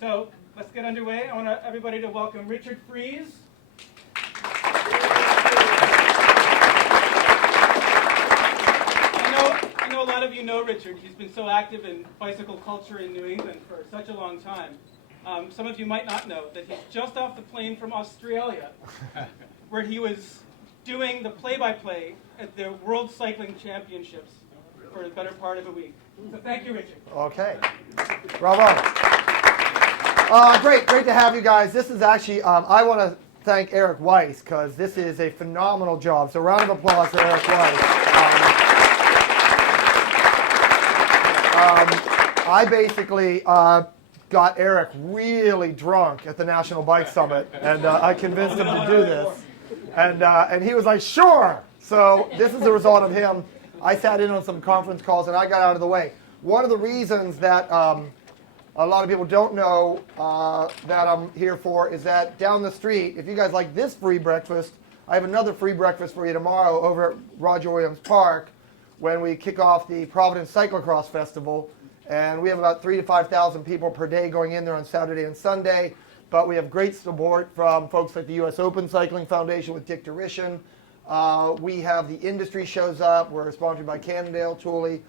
So let's get underway. I want everybody to welcome Richard Fries. I know a lot of you know Richard. He's been so active in bicycle culture in New England for such a long time. Some of you might not know that he's just off the plane from Australia, where he was doing the play-by-play at the World Cycling Championships for the better part of a week. So thank you, Richard. Okay. Bravo. Great to have you guys. This is actually, I want to thank Eric Weiss, because this is a phenomenal job. So round of applause for Eric Weiss. I basically got Eric really drunk at the National Bike Summit, and I convinced him to do this. And he was like, sure. So this is the result of him. I sat in on some conference calls, and I got out of the way. One of the reasons that a lot of people don't know that I'm here for is that down the street, if you guys like this free breakfast, I have another free breakfast for you tomorrow over at Roger Williams Park when we kick off the Providence Cyclocross Festival. And we have about 3,000 to 5,000 people per day going in there on Saturday and Sunday. But we have great support from folks like the U.S. Open Cycling Foundation with Dick Durishan. We have the industry shows up. We're sponsored by Cannondale, Thule.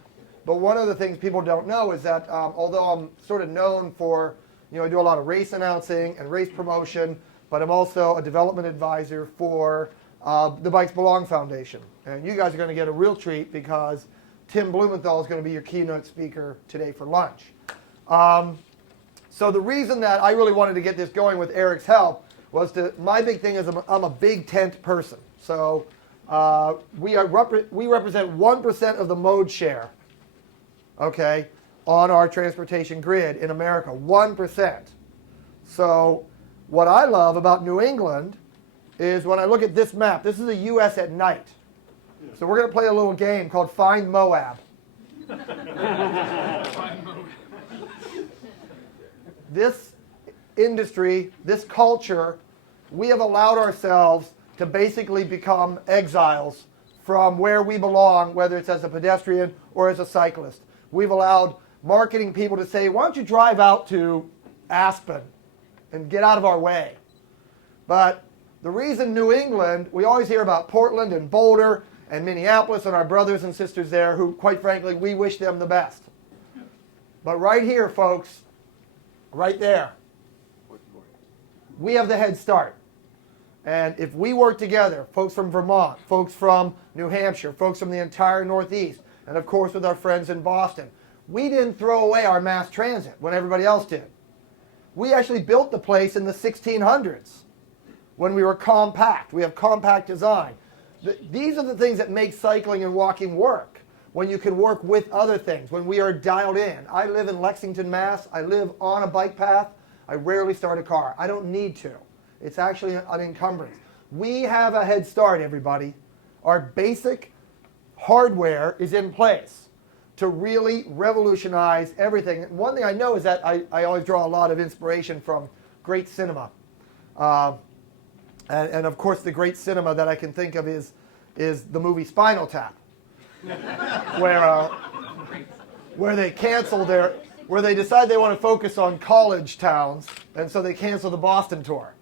But one of the things people don't know is that although I'm sort of known for, I do a lot of race announcing and race promotion, but I'm also a development advisor for the Bikes Belong Foundation. And you guys are going to get a real treat because Tim Blumenthal is going to be your keynote speaker today for lunch. So the reason that I really wanted to get this going with Eric's help was my big thing is I'm a big tent person. So we represent 1% of the mode share, okay, on our transportation grid in America, 1%. So what I love about New England is when I look at this map, this is the U.S. at night. So we're going to play a little game called Find Moab. This industry, this culture, we have allowed ourselves to basically become exiles from where we belong, whether it's as a pedestrian or as a cyclist. We've allowed marketing people to say, why don't you drive out to Aspen and get out of our way? But the reason New England, we always hear about Portland and Boulder and Minneapolis and our brothers and sisters there who, quite frankly, we wish them the best. But right here, folks, right there, we have the head start. And if we work together, folks from Vermont, folks from New Hampshire, folks from the entire Northeast, and of course with our friends in Boston, we didn't throw away our mass transit when everybody else did. We actually built the place in the 1600s when we were compact. We have compact design. These are the things that make cycling and walking work, when you can work with other things, when we are dialed in. I live in Lexington, Mass. I live on a bike path. I rarely start a car. I don't need to. It's actually an encumbrance. We have a head start, everybody. Our basic hardware is in place to really revolutionize everything. And one thing I know is that I always draw a lot of inspiration from great cinema. And of course, the great cinema that I can think of is the movie Spinal Tap, where they cancel where they decide they want to focus on college towns, and so they cancel the Boston tour.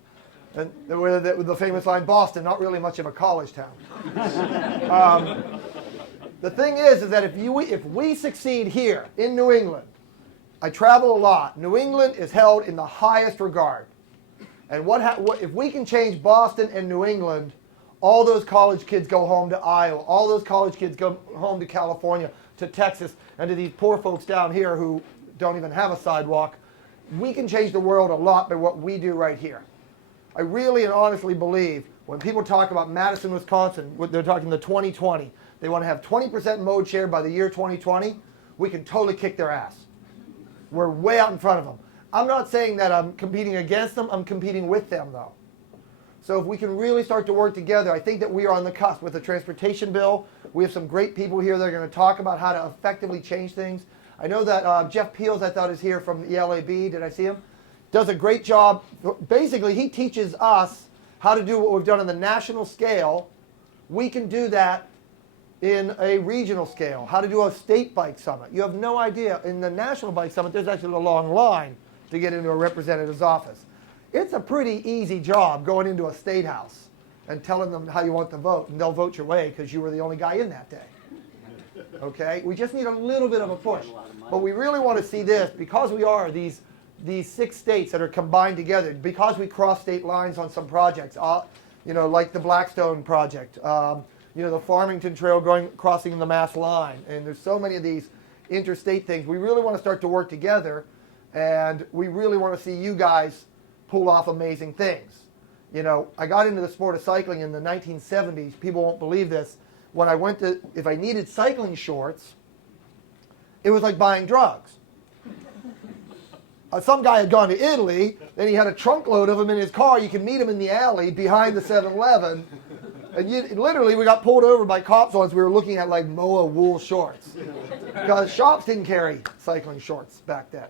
And with the famous line, Boston, not really much of a college town. The thing is that if we succeed here in New England, I travel a lot. New England is held in the highest regard. And if we can change Boston and New England, all those college kids go home to Iowa. All those college kids go home to California, to Texas, and to these poor folks down here who don't even have a sidewalk. We can change the world a lot by what we do right here. I really and honestly believe when people talk about Madison, Wisconsin, they're talking the 2020. They want to have 20% mode share by the year 2020. We can totally kick their ass. We're way out in front of them. I'm not saying that I'm competing against them. I'm competing with them, though. So if we can really start to work together, I think that we are on the cusp with the transportation bill. We have some great people here that are going to talk about how to effectively change things. I know that Jeff Peels, I thought, is here from the LAB. Did I see him? Does a great job. Basically, he teaches us how to do what we've done on the national scale. We can do that in a regional scale, how to do a state bike summit. You have no idea. In the national bike summit, there's actually a long line to get into a representative's office. It's a pretty easy job going into a state house and telling them how you want to vote, and they'll vote your way because you were the only guy in that day. Okay? We just need a little bit of a push. But we really want to see this, because we are these 6 states that are combined together, because we cross state lines on some projects, like the Blackstone project, the Farmington Trail crossing the Mass line, and there's so many of these interstate things. We really want to start to work together, and we really want to see you guys pull off amazing things. I got into the sport of cycling in the 1970s. People won't believe this. When I if I needed cycling shorts, it was like buying drugs. Some guy had gone to Italy, then he had a trunk load of them in his car. You can meet him in the alley behind the 7-Eleven. And literally, we got pulled over by cops once. We were looking at like Moa wool shorts. Because shops didn't carry cycling shorts back then.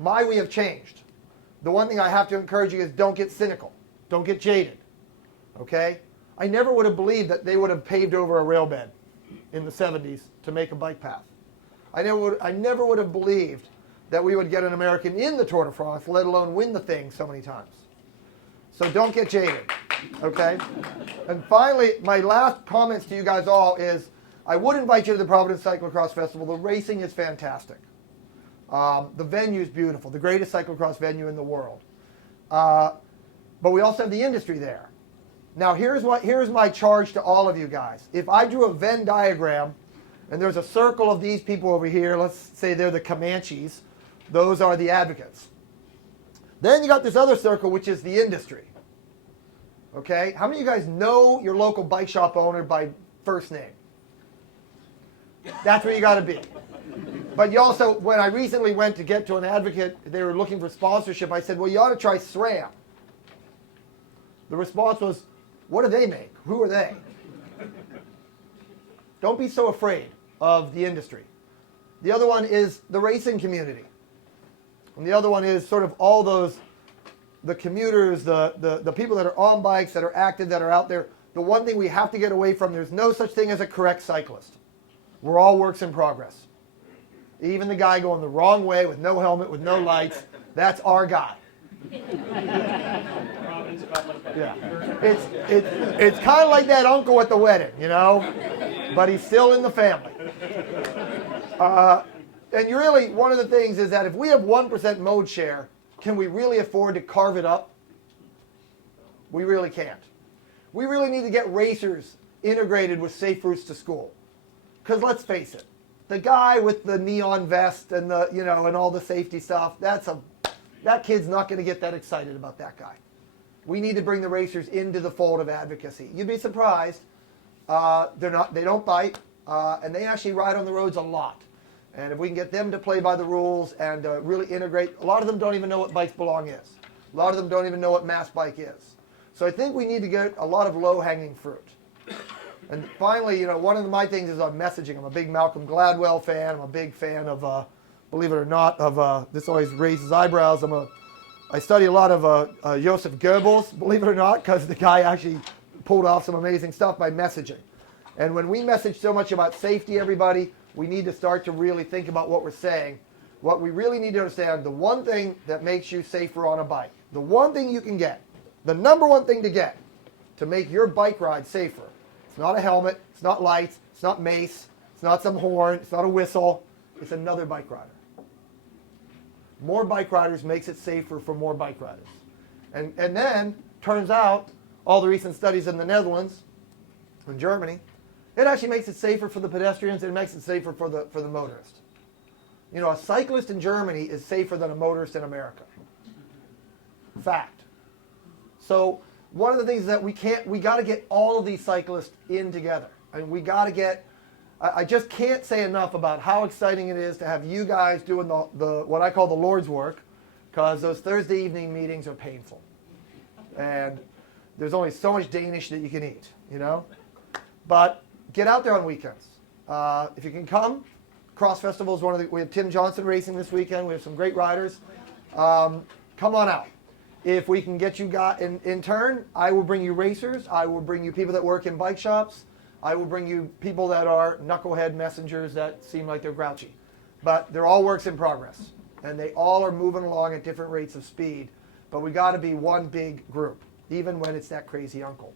We have changed. The one thing I have to encourage you is don't get cynical. Don't get jaded. Okay? I never would have believed that they would have paved over a rail bed in the 70s to make a bike path. I never would have believed that we would get an American in the Tour de France, let alone win the thing so many times. So don't get jaded. Okay? And finally, my last comments to you guys all is I would invite you to the Providence Cyclocross Festival. The racing is fantastic. The venue is beautiful, the greatest cyclocross venue in the world. But we also have the industry there. Now, here's my charge to all of you guys. If I drew a Venn diagram, and there's a circle of these people over here, let's say they're the Comanches, those are the advocates. Then you got this other circle, which is the industry. Okay? How many of you guys know your local bike shop owner by first name? That's where you got to be. But you also, when I recently went to get to an advocate, they were looking for sponsorship, I said, well, you ought to try SRAM. The response was, what do they make? Who are they? Don't be so afraid of the industry. The other one is the racing community. And the other one is sort of all those, the commuters, the people that are on bikes, that are active, that are out there. The one thing we have to get away from, there's no such thing as a correct cyclist. We're all works in progress. Even the guy going the wrong way with no helmet, with no lights, that's our guy. Yeah. It's kind of like that uncle at the wedding, but he's still in the family. And really, one of the things is that if we have 1% mode share, can we really afford to carve it up? We really can't. We really need to get racers integrated with safe routes to school. Because let's face it, the guy with the neon vest and and all the safety stuff, that kid's not going to get that excited about that guy. We need to bring the racers into the fold of advocacy. You'd be surprised. They don't bite, and they actually ride on the roads a lot. And if we can get them to play by the rules and really integrate, a lot of them don't even know what Bikes Belong is. A lot of them don't even know what Mass Bike is. So I think we need to get a lot of low-hanging fruit. And finally, one of my things is on messaging. I'm a big Malcolm Gladwell fan. I'm a big fan of, believe it or not, of this always raises eyebrows. I study a lot of Joseph Goebbels, believe it or not, because the guy actually pulled off some amazing stuff by messaging. And when we message so much about safety, everybody, we need to start to really think about what we're saying. What we really need to understand, the one thing that makes you safer on a bike, the one thing you can get, the number one thing to get to make your bike ride safer, it's not a helmet, it's not lights, it's not mace, it's not some horn, it's not a whistle, it's another bike rider. More bike riders makes it safer for more bike riders. And then, turns out, all the recent studies in the Netherlands and Germany, it actually makes it safer for the pedestrians, and it makes it safer for the motorist. A cyclist in Germany is safer than a motorist in America. Fact. So one of the things is that we got to get all of these cyclists in together. We got to get, I just can't say enough about how exciting it is to have you guys doing the what I call the Lord's work, because those Thursday evening meetings are painful. And there's only so much Danish that you can eat, But get out there on weekends. If you can come, Cross Festival is we have Tim Johnson racing this weekend. We have some great riders. Come on out. If we can get you in turn, I will bring you racers. I will bring you people that work in bike shops. I will bring you people that are knucklehead messengers that seem like they're grouchy. But they're all works in progress. And they all are moving along at different rates of speed. But we got to be one big group, even when it's that crazy uncle.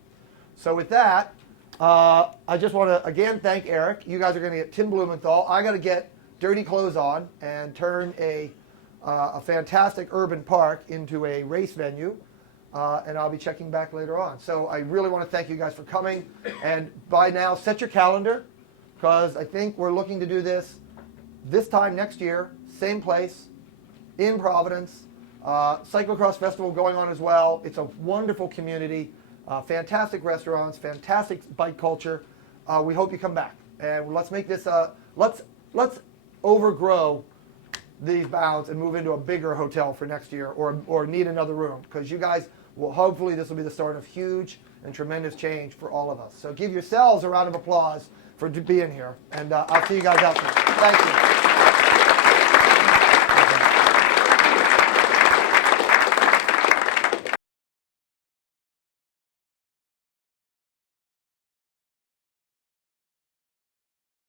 So with that, I just want to, again, thank Eric. You guys are going to get Tim Blumenthal. I got to get dirty clothes on and turn a fantastic urban park into a race venue. And I'll be checking back later on. So I really want to thank you guys for coming. And by now, set your calendar, because I think we're looking to do this time next year, same place, in Providence. Cyclocross Festival going on as well. It's a wonderful community, fantastic restaurants, fantastic bike culture. We hope you come back. And let's make this, let's overgrow these bounds and move into a bigger hotel for next year, or need another room, because you guys will, hopefully this will be the start of huge and tremendous change for all of us. So give yourselves a round of applause for being here, and I'll see you guys out there. Thank you.